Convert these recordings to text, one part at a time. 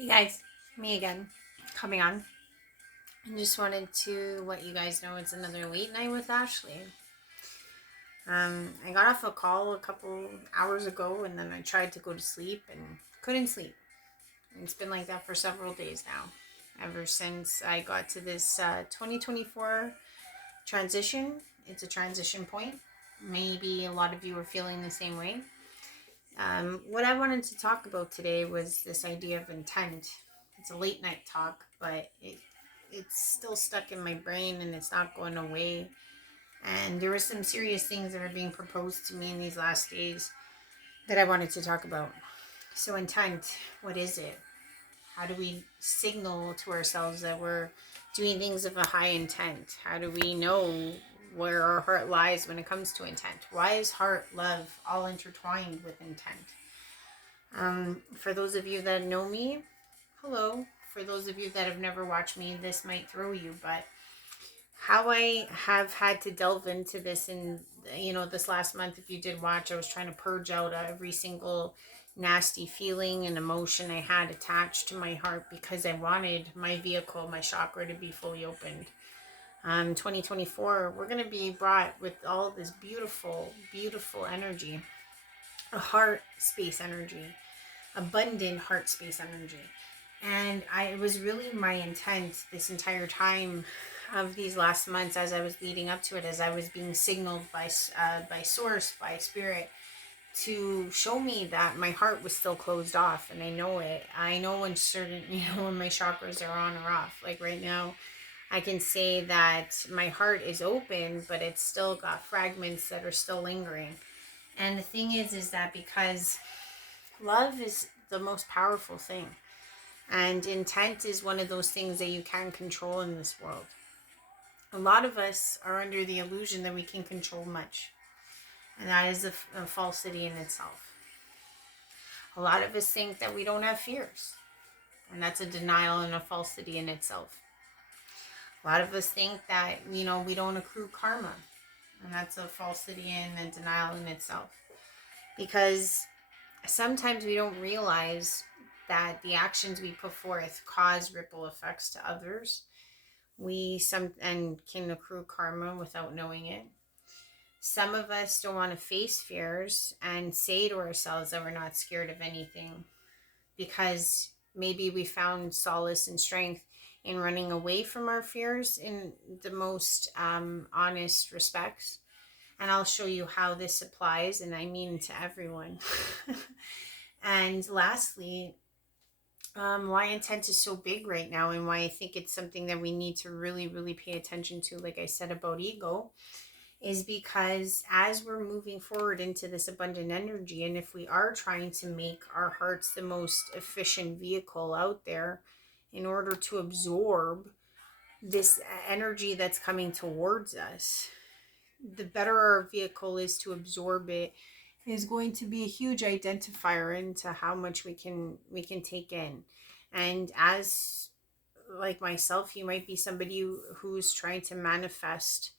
Hey guys, me again, coming on. I just wanted to let you guys know it's another late night with Ashley. I got off a call a couple hours ago and then I tried to go to sleep and couldn't sleep. And it's been like that for several days now, ever since I got to this 2024 transition. It's a transition point. Maybe a lot of you are feeling the same way. What I wanted to talk about today was this idea of intent. It's a late night talk, but it's still stuck in my brain and it's not going away. And there were some serious things that are being proposed to me in these last days that I wanted to talk about. So, intent, what is it? How do we signal to ourselves that we're doing things of a high intent? How do we know where our heart lies when it comes to intent? Why is heart, love all intertwined with intent? For those of you that know me, hello. For those of you that have never watched me, this might throw you, but how I have had to delve into this in this last month, if you did watch, I was trying to purge out every single nasty feeling and emotion I had attached to my heart because I wanted my vehicle, my chakra, to be fully opened. 2024, we're going to be brought with all this beautiful, beautiful energy, a heart space energy, abundant heart space energy. And it was really my intent this entire time of these last months, as I was leading up to it, as I was being signaled by source, by spirit, to show me that my heart was still closed off. And I know it. I know when certain, when my chakras are on or off. Like right now, I can say that my heart is open, but it's still got fragments that are still lingering. And the thing is that because love is the most powerful thing. And intent is one of those things that you can control in this world. A lot of us are under the illusion that we can control much. And that is a falsity in itself. A lot of us think that we don't have fears. And that's a denial and a falsity in itself. A lot of us think that, we don't accrue karma. And that's a falsity and a denial in itself. Because sometimes we don't realize that the actions we put forth cause ripple effects to others. We can accrue karma without knowing it. Some of us don't want to face fears and say to ourselves that we're not scared of anything because maybe we found solace and strength in running away from our fears in the most honest respects. And I'll show you how this applies, and I mean to everyone. And lastly, why intent is so big right now and why I think it's something that we need to really, really pay attention to, like I said about ego, is because as we're moving forward into this abundant energy, and if we are trying to make our hearts the most efficient vehicle out there in order to absorb this energy that's coming towards us, the better our vehicle is to absorb it is going to be a huge identifier into how much we can take in. And as like myself, you might be somebody who's trying to manifest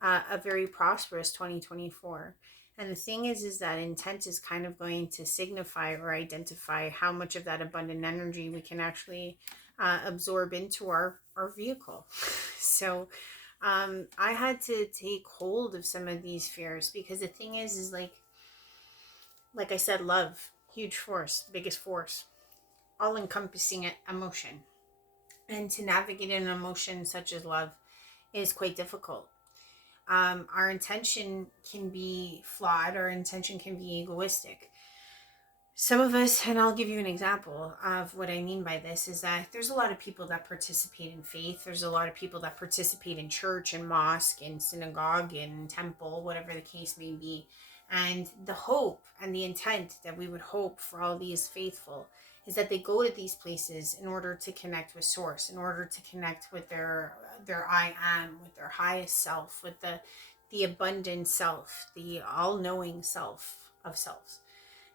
a very prosperous 2024. And the thing is that intent is kind of going to signify or identify how much of that abundant energy we can actually absorb into our vehicle. So I had to take hold of some of these fears because the thing is like I said, love, huge force, biggest force, all encompassing emotion. And to navigate an emotion such as love is quite difficult. Our intention can be flawed, our intention can be egoistic. Some of us, and I'll give you an example of what I mean by this, is that there's a lot of people that participate in faith. There's a lot of people that participate in church and mosque and synagogue and temple, whatever the case may be. And the hope and the intent that we would hope for all these faithful is that they go to these places in order to connect with source, in order to connect with their I am, with their highest self, with the abundant self, the all-knowing self of selves.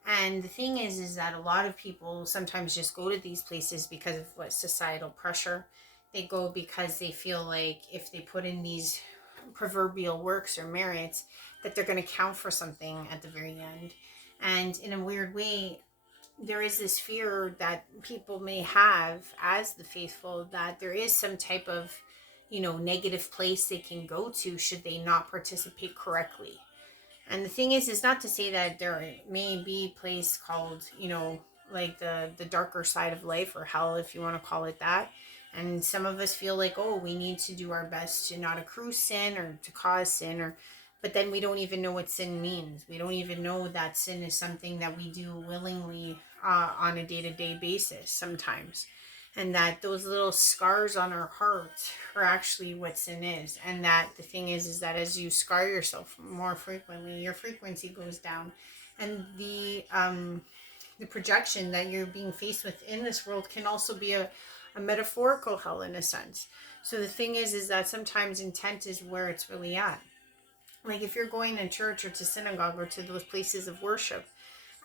And the thing is that a lot of people sometimes just go to these places because of what societal pressure. They go because they feel like if they put in these proverbial works or merits, that they're going to count for something at the very end. And in a weird way, there is this fear that people may have as the faithful, that there is some type of, negative place they can go to should they not participate correctly. And the thing is not to say that there may be a place called, like the darker side of life, or hell, if you want to call it that. And some of us feel like, oh, we need to do our best to not accrue sin or to cause sin, or but then we don't even know what sin means. We don't even know that sin is something that we do willingly on a day-to-day basis sometimes. And that those little scars on our heart are actually what sin is. And that the thing is that as you scar yourself more frequently, your frequency goes down. And the projection that you're being faced with in this world can also be a metaphorical hell in a sense. So the thing is that sometimes intent is where it's really at. Like if you're going to church or to synagogue or to those places of worship,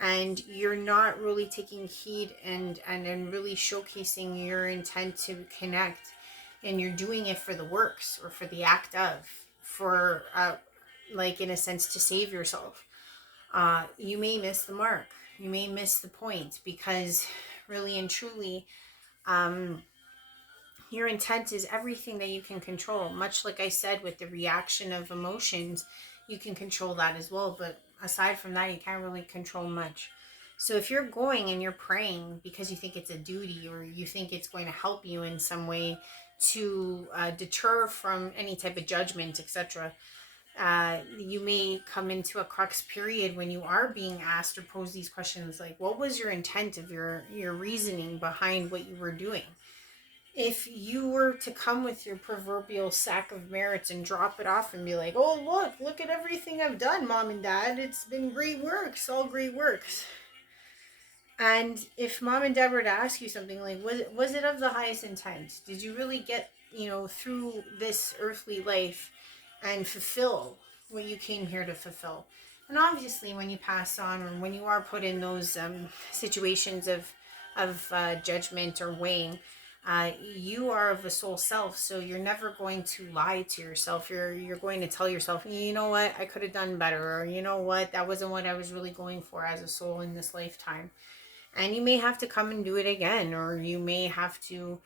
and you're not really taking heed and really showcasing your intent to connect, and you're doing it for the works or for the act of, for like in a sense to save yourself, you may miss the mark, you may miss the point, because really and truly, um, your intent is everything that you can control. Much like I said with the reaction of emotions, you can control that as well. But aside from that, you can't really control much. So if you're going and you're praying because you think it's a duty, or you think it's going to help you in some way to deter from any type of judgment, etc., you may come into a crux period when you are being asked or posed these questions like, what was your intent of your reasoning behind what you were doing? If you were to come with your proverbial sack of merits and drop it off and be like, oh, look at everything I've done, mom and dad, it's been great works, all great works. And if mom and dad were to ask you something like, was it of the highest intent? Did you really get, through this earthly life and fulfill what you came here to fulfill? And obviously, when you pass on, or when you are put in those situations of judgment or weighing, you are of a soul self, so you're never going to lie to yourself. You're going to tell yourself, you know what, I could have done better, or you know what, that wasn't what I was really going for as a soul in this lifetime. And you may have to come and do it again, or you may have to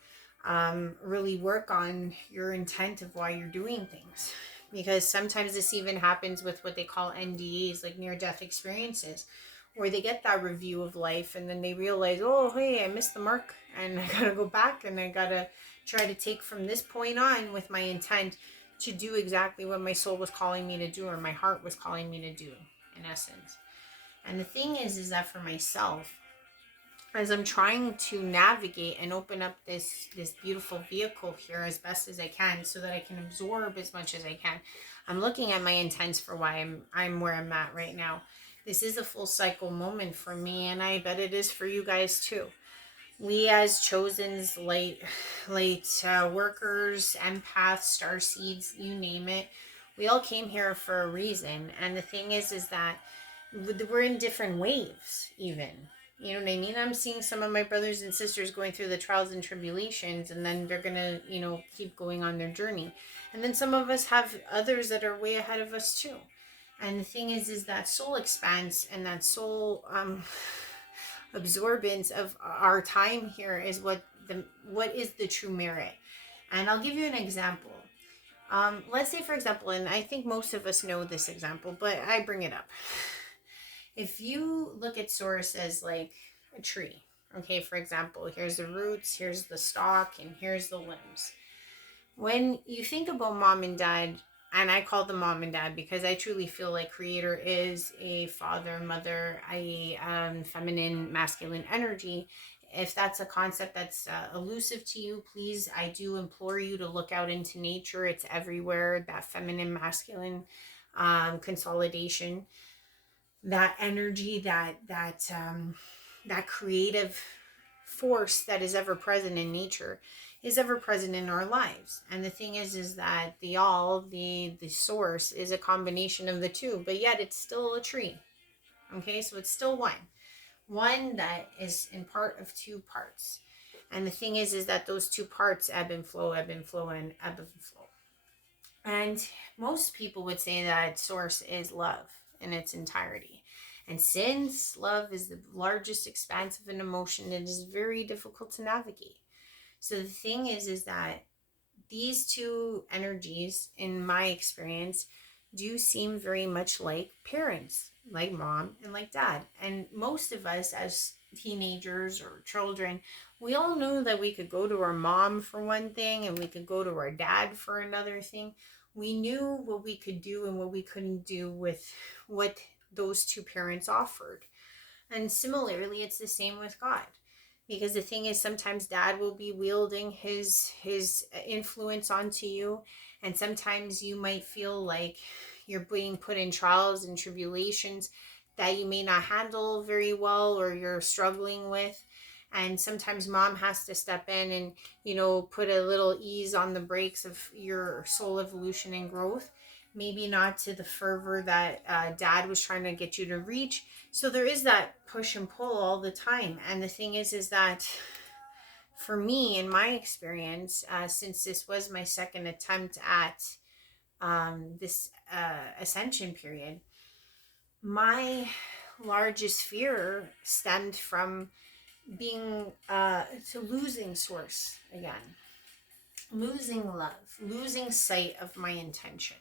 really work on your intent of why you're doing things, because sometimes this even happens with what they call NDEs, like near-death experiences, where they get that review of life and then they realize, oh, hey, I missed the mark, and I gotta go back and I gotta try to take from this point on with my intent to do exactly what my soul was calling me to do, or my heart was calling me to do, in essence. And the thing is that for myself, as I'm trying to navigate and open up this beautiful vehicle here as best as I can, so that I can absorb as much as I can, I'm looking at my intents for why I'm where I'm at right now. This is a full cycle moment for me, and I bet it is for you guys too. We as chosens, light workers, empaths, star seeds, you name it, we all came here for a reason. And the thing is that we're in different waves even. You know what I mean? I'm seeing some of my brothers and sisters going through the trials and tribulations, and then they're gonna, keep going on their journey. And then some of us have others that are way ahead of us too. And the thing is that soul expanse and that soul absorbance of our time here is what is the true merit. And I'll give you an example. Let's say, for example, and I think most of us know this example, but I bring it up. If you look at source as like a tree, okay, for example, here's the roots, here's the stalk, and here's the limbs. When you think about mom and dad, and I call them mom and dad because I truly feel like creator is a father, mother, a feminine, masculine energy. If that's a concept that's elusive to you, please, I do implore you to look out into nature. It's everywhere, that feminine, masculine consolidation, that energy, that creative force that is ever present in nature is ever present in our lives. And the thing is that the source is a combination of the two, but yet it's still a tree. Okay, so it's still one that is in part of two parts. And the thing is that those two parts ebb and flow, ebb and flow, and ebb and flow. And most people would say that source is love in its entirety. And since love is the largest expanse of an emotion, it is very difficult to navigate. So the thing is that these two energies, in my experience, do seem very much like parents, like mom and like dad. And most of us, as teenagers or children, we all knew that we could go to our mom for one thing and we could go to our dad for another thing. We knew what we could do and what we couldn't do with what those two parents offered. And similarly, it's the same with God. Because the thing is, sometimes dad will be wielding his influence onto you, and sometimes you might feel like you're being put in trials and tribulations that you may not handle very well or you're struggling with. And sometimes mom has to step in and, put a little ease on the brakes of your soul evolution and growth. Maybe not to the fervor that dad was trying to get you to reach. So there is that push and pull all the time. And the thing is that for me, in my experience, since this was my second attempt at this ascension period, my largest fear stemmed from being to losing source again, losing love, losing sight of my intention.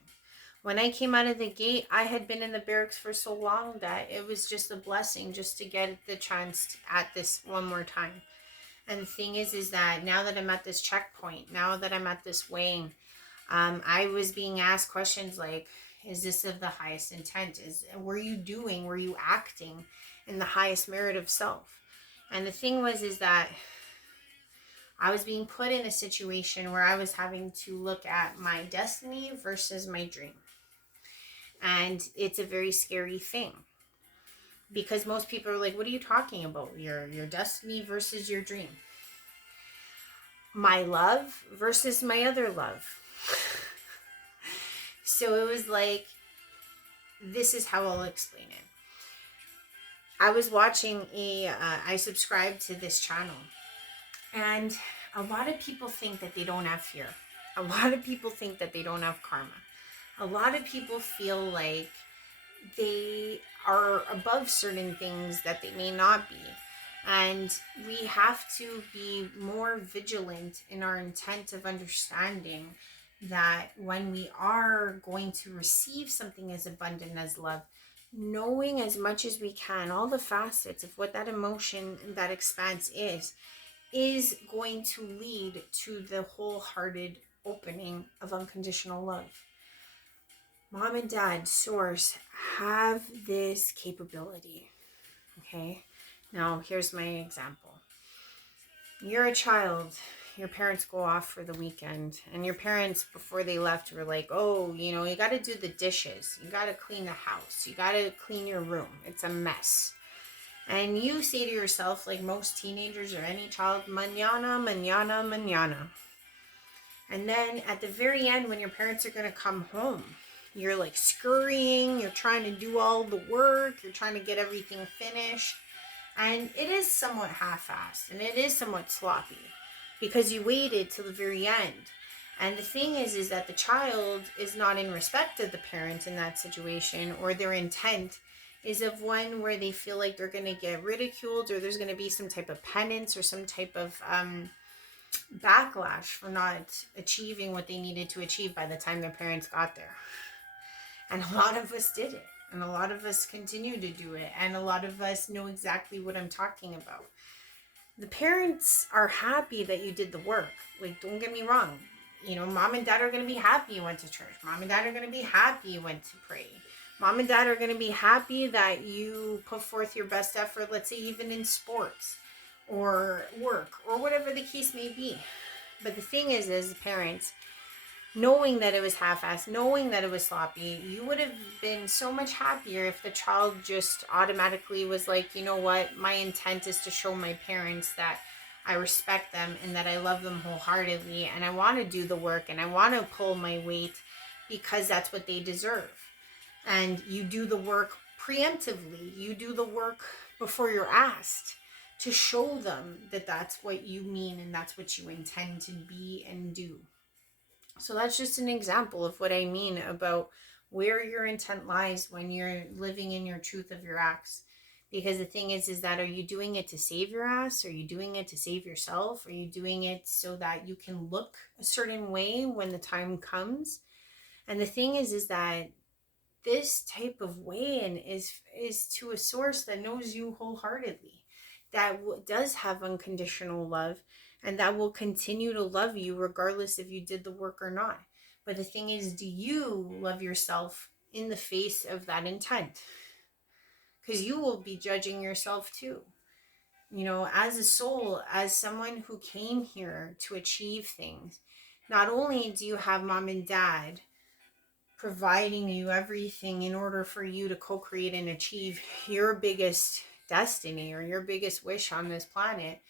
When I came out of the gate, I had been in the barracks for so long that it was just a blessing just to get the chance at this one more time. And the thing is that now that I'm at this checkpoint, now that I'm at this weighing, I was being asked questions like, is this of the highest intent? Were you acting in the highest merit of self? And the thing is that I was being put in a situation where I was having to look at my destiny versus my dream. And it's a very scary thing because most people are like, what are you talking about? Your destiny versus your dream. My love versus my other love. So it was like, this is how I'll explain it. I was watching I subscribed to this channel, and a lot of people think that they don't have fear. A lot of people think that they don't have karma. A lot of people feel like they are above certain things that they may not be. And we have to be more vigilant in our intent of understanding that when we are going to receive something as abundant as love, knowing as much as we can all the facets of what that emotion and that expanse is going to lead to the wholehearted opening of unconditional love. Mom and dad, source, have this capability. Okay? Now, here's my example. You're a child. Your parents go off for the weekend. And your parents, before they left, were like, oh, you got to do the dishes. You got to clean the house. You got to clean your room. It's a mess. And you say to yourself, like most teenagers or any child, mañana, mañana, mañana. And then at the very end, when your parents are going to come home, you're like scurrying, you're trying to do all the work, you're trying to get everything finished. And it is somewhat half-assed and it is somewhat sloppy because you waited till the very end. And the thing is that the child is not in respect of the parent in that situation, or their intent is of one where they feel like they're going to get ridiculed, or there's going to be some type of penance or some type of backlash for not achieving what they needed to achieve by the time their parents got there. And a lot of us did it. And a lot of us continue to do it. And a lot of us know exactly what I'm talking about. The parents are happy that you did the work. Like, don't get me wrong. Mom and dad are going to be happy you went to church. Mom and dad are going to be happy you went to pray. Mom and dad are going to be happy that you put forth your best effort, let's say even in sports or work or whatever the case may be. But the thing is, as parents, knowing that it was half-assed, knowing that it was sloppy, you would have been so much happier if the child just automatically was like, you know what, my intent is to show my parents that I respect them and that I love them wholeheartedly, and I want to do the work and I want to pull my weight because that's what they deserve. And you do the work preemptively. You do the work before you're asked to show them that that's what you mean and that's what you intend to be and do. So that's just an example of what I mean about where your intent lies when you're living in your truth of your acts. Because the thing is that, are you doing it to save your ass? Are you doing it to save yourself? Are you doing it so that you can look a certain way when the time comes? And the thing is that this type of weigh-in is to a source that knows you wholeheartedly, that does have unconditional love, and that will continue to love you regardless if you did the work or not. But the thing is, do you love yourself in the face of that intent? Because you will be judging yourself too. You know, as a soul, as someone who came here to achieve things, not only do you have mom and dad providing you everything in order for you to co-create and achieve your biggest destiny or your biggest wish on this planet,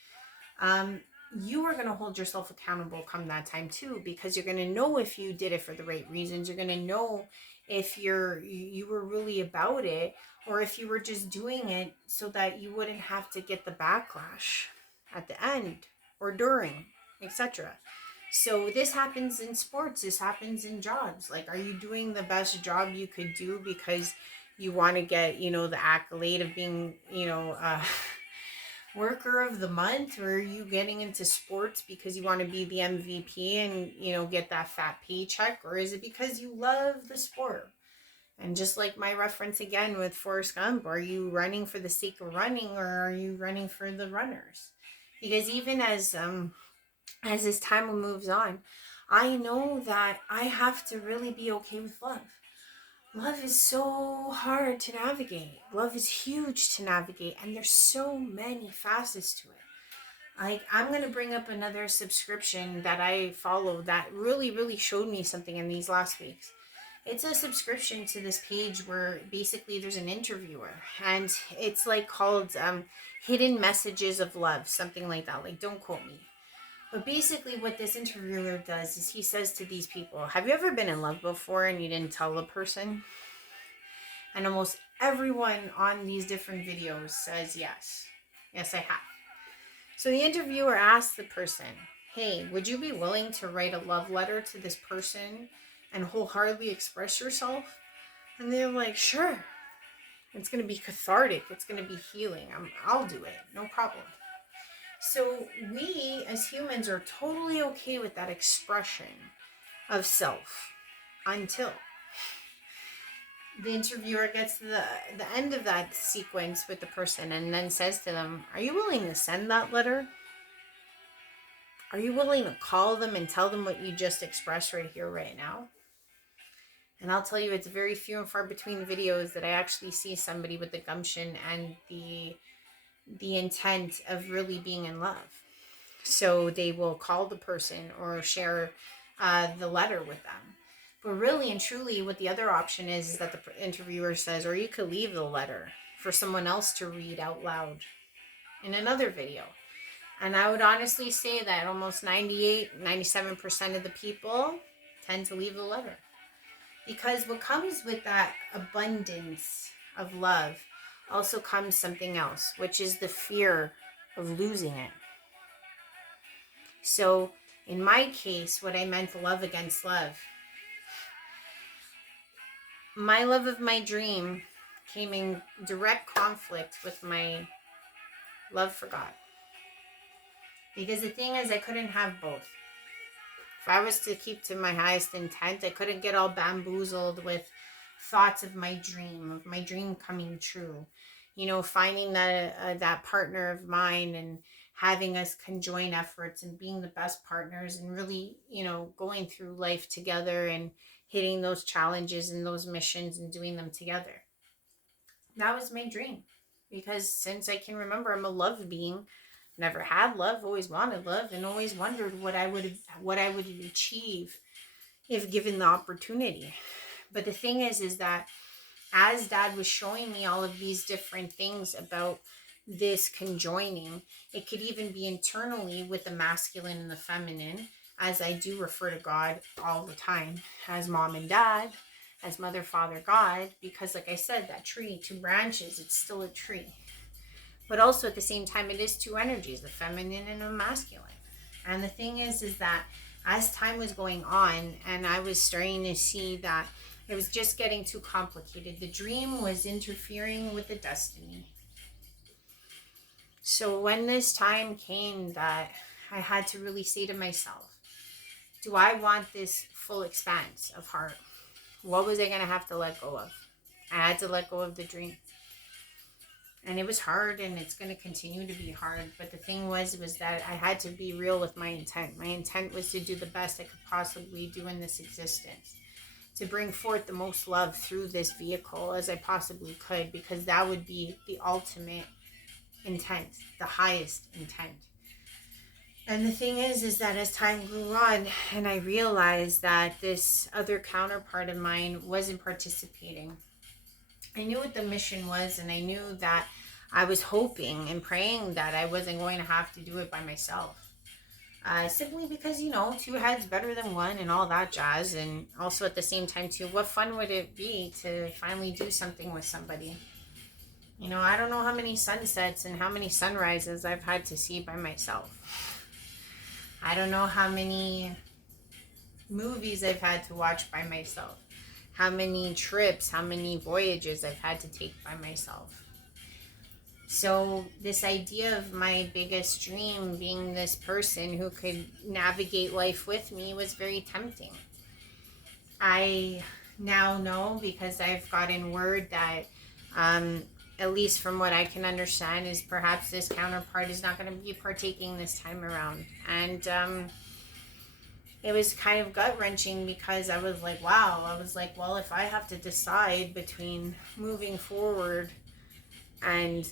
um, you are going to hold yourself accountable come that time too, because you're going to know if you did it for the right reasons. You're going to know if you were really about it, or if you were just doing it so that you wouldn't have to get the backlash at the end or during, etc. So this happens in sports, this happens in jobs. Like, are you doing the best job you could do because you want to get, the accolade of being, worker of the month? Or are you getting into sports because you want to be the MVP and, get that fat paycheck? Or is it because you love the sport? And just like my reference again with Forrest Gump, are you running for the sake of running, or are you running for the runners? Because even as this time moves on, I know that I have to really be okay with love. Love is so hard to navigate. Love is huge to navigate, and there's so many facets to it. Like, I'm going to bring up another subscription that I follow that really, really showed me something in these last weeks. It's a subscription to this page where basically there's an interviewer, and it's like called Hidden Messages of Love, something like that. Like, don't quote me. But basically what this interviewer does is he says to these people, have you ever been in love before and you didn't tell the person? And almost everyone on these different videos says yes. Yes, I have. So the interviewer asks the person, hey, would you be willing to write a love letter to this person and wholeheartedly express yourself? And they're like, sure. It's going to be cathartic. It's going to be healing. I'll do it. No problem. So we as humans are totally okay with that expression of self until the interviewer gets to the end of that sequence with the person and then says to them, are you willing to send that letter? Are you willing to call them and tell them what you just expressed right here, right now? And I'll tell you, it's very few and far between videos that I actually see somebody with the gumption and the intent of really being in love. So they will call the person or share the letter with them. But really and truly, what the other option is that the interviewer says, or you could leave the letter for someone else to read out loud in another video. And I would honestly say that almost 97% of the people tend to leave the letter. Because what comes with that abundance of love also comes something else, which is the fear of losing it. So in my case, what I meant love against love, my love of my dream came in direct conflict with my love for God. Because the thing is, I couldn't have both. If I was to keep to my highest intent, I couldn't get all bamboozled with thoughts of my dream coming true. Finding that partner of mine and having us conjoin efforts and being the best partners and really, going through life together and hitting those challenges and those missions and doing them together. That was my dream. Because since I can remember, I'm a love being. Never had love, always wanted love, and always wondered what I would achieve if given the opportunity. But the thing is that as Dad was showing me all of these different things about this conjoining, it could even be internally with the masculine and the feminine, as I do refer to God all the time as mom and dad, as mother, father, God, because like I said, that tree, two branches, it's still a tree. But also at the same time, it is two energies, the feminine and the masculine. And the thing is that as time was going on and I was starting to see that It was just getting too complicated. The dream was interfering with the destiny. So when this time came that I had to really say to myself, do I want this full expanse of heart? What was I going to have to let go of? I had to let go of the dream. And it was hard, and it's going to continue to be hard. But the thing was that I had to be real with my intent. My intent was to do the best I could possibly do in this existence, to bring forth the most love through this vehicle as I possibly could, because that would be the ultimate intent, the highest intent. And the thing is that as time grew on and I realized that this other counterpart of mine wasn't participating, I knew what the mission was, and I knew that I was hoping and praying that I wasn't going to have to do it by myself. Simply because, two heads better than one and all that jazz. And also at the same time, too, what fun would it be to finally do something with somebody? I don't know how many sunsets and how many sunrises I've had to see by myself. I don't know how many movies I've had to watch by myself. How many trips, how many voyages I've had to take by myself. So this idea of my biggest dream being this person who could navigate life with me was very tempting. I now know, because I've gotten word that, at least from what I can understand, is perhaps this counterpart is not going to be partaking this time around. And it was kind of gut-wrenching, because I was like, wow. I was like, well, if I have to decide between moving forward and,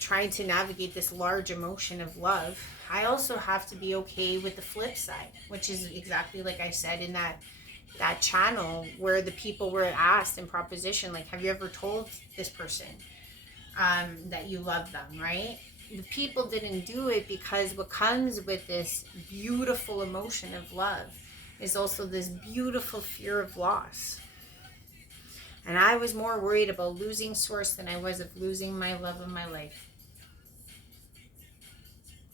trying to navigate this large emotion of love, I also have to be okay with the flip side, which is exactly like I said in that channel, where the people were asked in proposition, like, have you ever told this person that you love them, right? The people didn't do it, because what comes with this beautiful emotion of love is also this beautiful fear of loss. And I was more worried about losing Source than I was of losing my love of my life.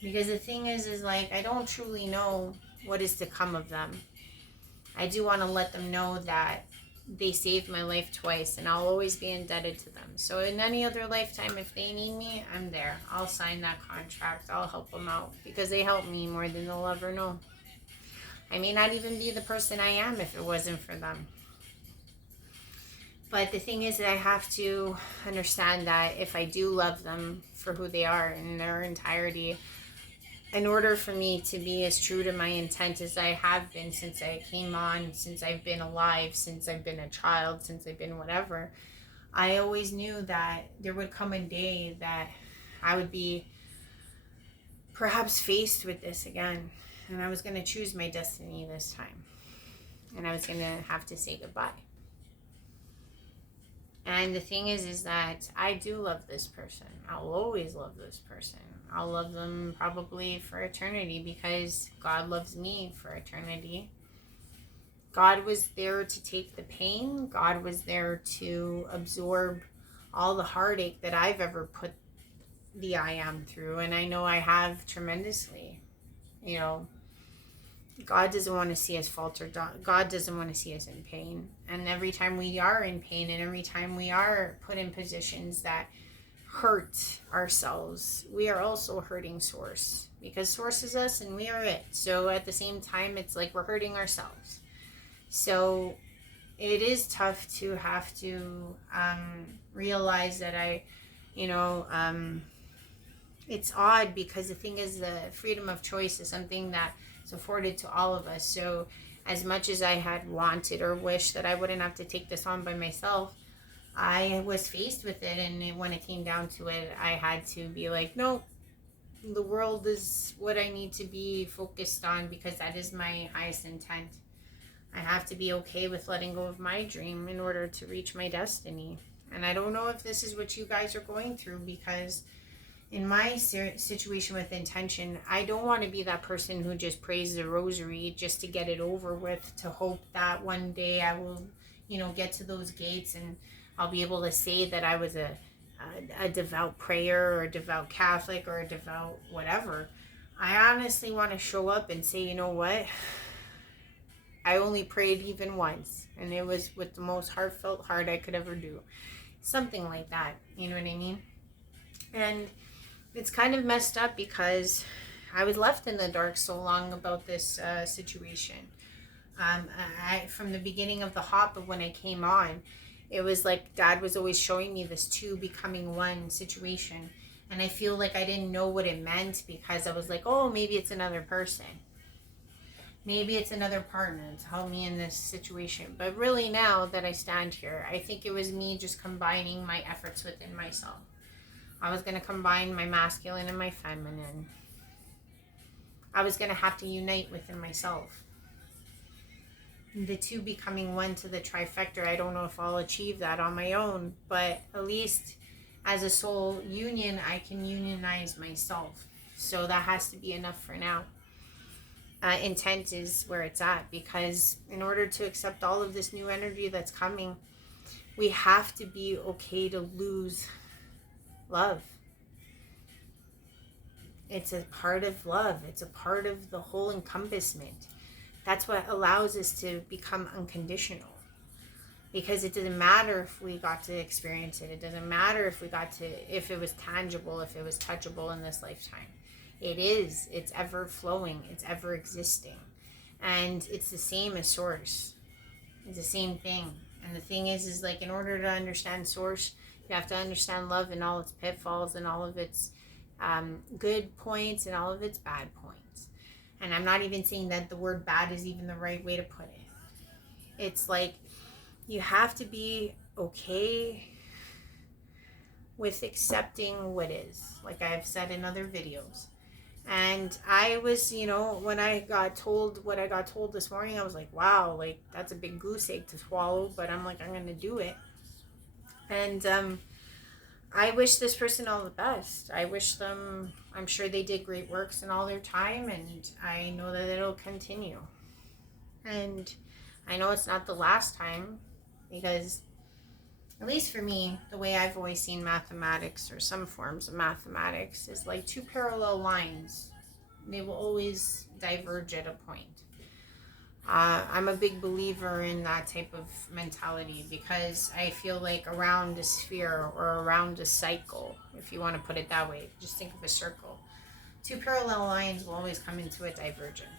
Because the thing is like, I don't truly know what is to come of them. I do want to let them know that they saved my life twice, and I'll always be indebted to them. So in any other lifetime, if they need me, I'm there. I'll sign that contract. I'll help them out, because they help me more than they'll ever know. I may not even be the person I am if it wasn't for them. But the thing is that I have to understand that if I do love them for who they are in their entirety, in order for me to be as true to my intent as I have been since I came on, since I've been alive, since I've been a child, since I've been whatever, I always knew that there would come a day that I would be perhaps faced with this again. And I was going to choose my destiny this time. And I was going to have to say goodbye. And the thing is that I do love this person. I'll always love this person. I'll love them probably for eternity, because God loves me for eternity. God was there to take the pain. God was there to absorb all the heartache that I've ever put the I am through. And I know I have tremendously. God doesn't want to see us falter. God doesn't want to see us in pain. And every time we are in pain, and every time we are put in positions that hurt ourselves, we are also hurting Source, because Source is us and we are it. So at the same time, it's like we're hurting ourselves. So it is tough to have to realize that it's odd, because the thing is, the freedom of choice is something that is afforded to all of us. So as much as I had wanted or wished that I wouldn't have to take this on by myself, I was faced with it. And when it came down to it, I had to be like, no, the world is what I need to be focused on, because that is my highest intent. I have to be okay with letting go of my dream in order to reach my destiny. And I don't know if this is what you guys are going through, because in my situation with intention, I don't want to be that person who just prays the rosary just to get it over with, to hope that one day I will, get to those gates and I'll be able to say that I was a devout prayer, or a devout Catholic, or a devout whatever. I honestly want to show up and say, you know what? I only prayed even once, and it was with the most heartfelt heart I could ever do. Something like that, you know what I mean? And it's kind of messed up because I was left in the dark so long about this situation. From the beginning of the hop of when I came on, it was like Dad was always showing me this two becoming one situation. And I feel like I didn't know what it meant because I was like, oh, maybe it's another person. Maybe it's another partner to help me in this situation. But really, now that I stand here, I think it was me just combining my efforts within myself. I was going to combine my masculine and my feminine. I was going to have to unite within myself. The two becoming one to the trifecta, I don't know if I'll achieve that on my own, but at least as a soul union, I can unionize myself. So that has to be enough for now. Intent is where it's at, because in order to accept all of this new energy that's coming, we have to be okay to lose love. It's a part of love. It's a part of the whole encompassment. That's what allows us to become unconditional. Because it doesn't matter if we got to experience it. It doesn't matter if if it was tangible, if it was touchable in this lifetime. It is. It's ever flowing. It's ever existing. And it's the same as source. It's the same thing. And the thing is like, in order to understand source, you have to understand love and all its pitfalls and all of its good points and all of its bad points. And I'm not even saying that the word bad is even the right way to put it. It's like, you have to be okay with accepting what is, like I've said in other videos. And I was, when I got told what I got told this morning, I was like, wow, like that's a big goose egg to swallow, but I'm like, I'm going to do it. And I wish this person all the best. I wish them, I'm sure they did great works in all their time, and I know that it'll continue. And I know it's not the last time, because at least for me, the way I've always seen mathematics or some forms of mathematics is like two parallel lines. They will always diverge at a point. I'm a big believer in that type of mentality, because I feel like around a sphere or around a cycle, if you want to put it that way, just think of a circle. Two parallel lines will always come into a divergence,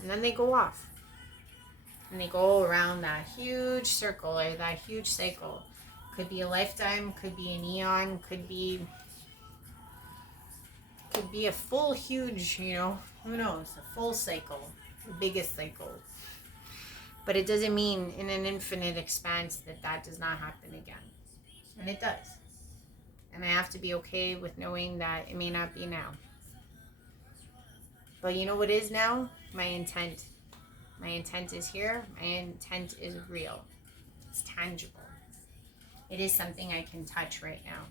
and then they go off. And they go around that huge circle or that huge cycle. Could be a lifetime, could be an eon, could be a full huge, who knows, a full cycle, the biggest cycle. But it doesn't mean in an infinite expanse that does not happen again. And it does. And I have to be okay with knowing that it may not be now. But you know what is now? My intent. My intent is here. My intent is real. It's tangible. It is something I can touch right now.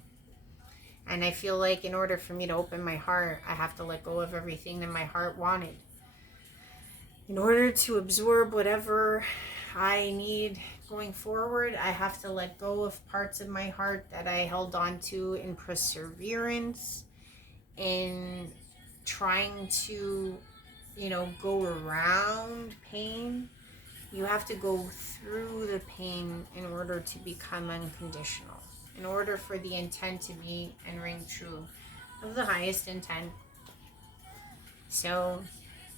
And I feel like in order for me to open my heart, I have to let go of everything that my heart wanted. In order to absorb whatever I need going forward, I have to let go of parts of my heart that I held on to in perseverance, in trying to, go around pain. You have to go through the pain in order to become unconditional. In order for the intent to be and ring true of the highest intent. So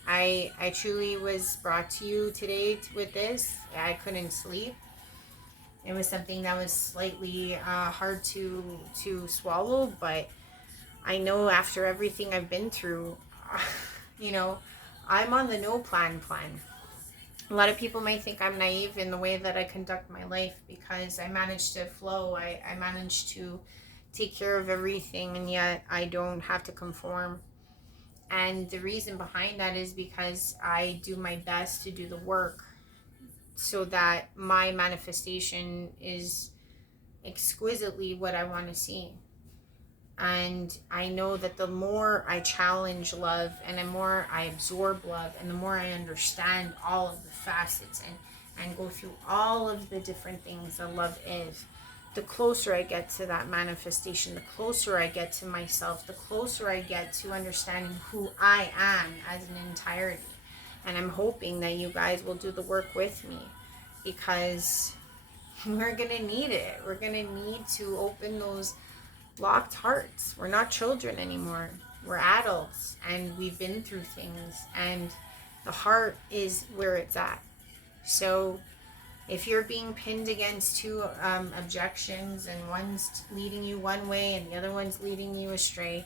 I truly was brought to you today with this. I couldn't sleep. It was something that was slightly hard to swallow, but I know after everything I've been through, I'm on the no plan. A lot of people might think I'm naive in the way that I conduct my life, because I managed to flow. I managed to take care of everything, and yet I don't have to conform. And the reason behind that is because I do my best to do the work so that my manifestation is exquisitely what I want to see. And I know that the more I challenge love, and the more I absorb love, and the more I understand all of the facets and go through all of the different things that love is, the closer I get to that manifestation, the closer I get to myself, the closer I get to understanding who I am as an entirety. And I'm hoping that you guys will do the work with me, because we're going to need it. We're going to need to open those locked hearts. We're not children anymore. We're adults, and we've been through things, and the heart is where it's at. So if you're being pinned against two objections, and one's leading you one way and the other one's leading you astray,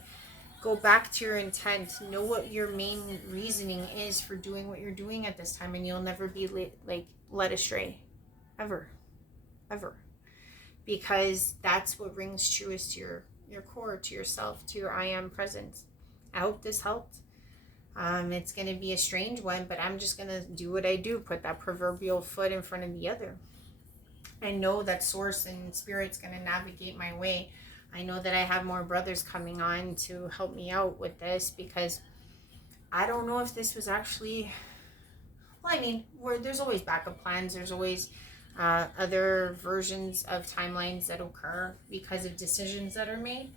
go back to your intent. Know what your main reasoning is for doing what you're doing at this time, and you'll never be led astray, ever, ever, because that's what rings truest to your core, to yourself, to your I am presence. I hope this helped. It's going to be a strange one, but I'm just going to do what I do, put that proverbial foot in front of the other. I know that source and spirit's going to navigate my way. I know that I have more brothers coming on to help me out with this, because I don't know if this was actually, well, I mean, there's always backup plans. There's always other versions of timelines that occur because of decisions that are made.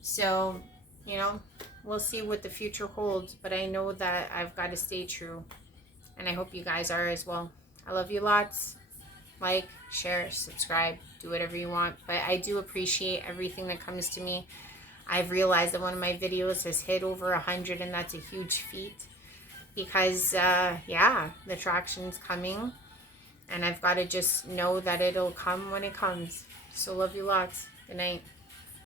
So, you know, we'll see what the future holds, but I know that I've got to stay true, and I hope you guys are as well. I love you lots. Like, share, subscribe, do whatever you want, but I do appreciate everything that comes to me. I've realized that one of my videos has hit over 100, and that's a huge feat, because yeah, the traction's coming, and I've got to just know that it'll come when it comes. So love you lots. Good night.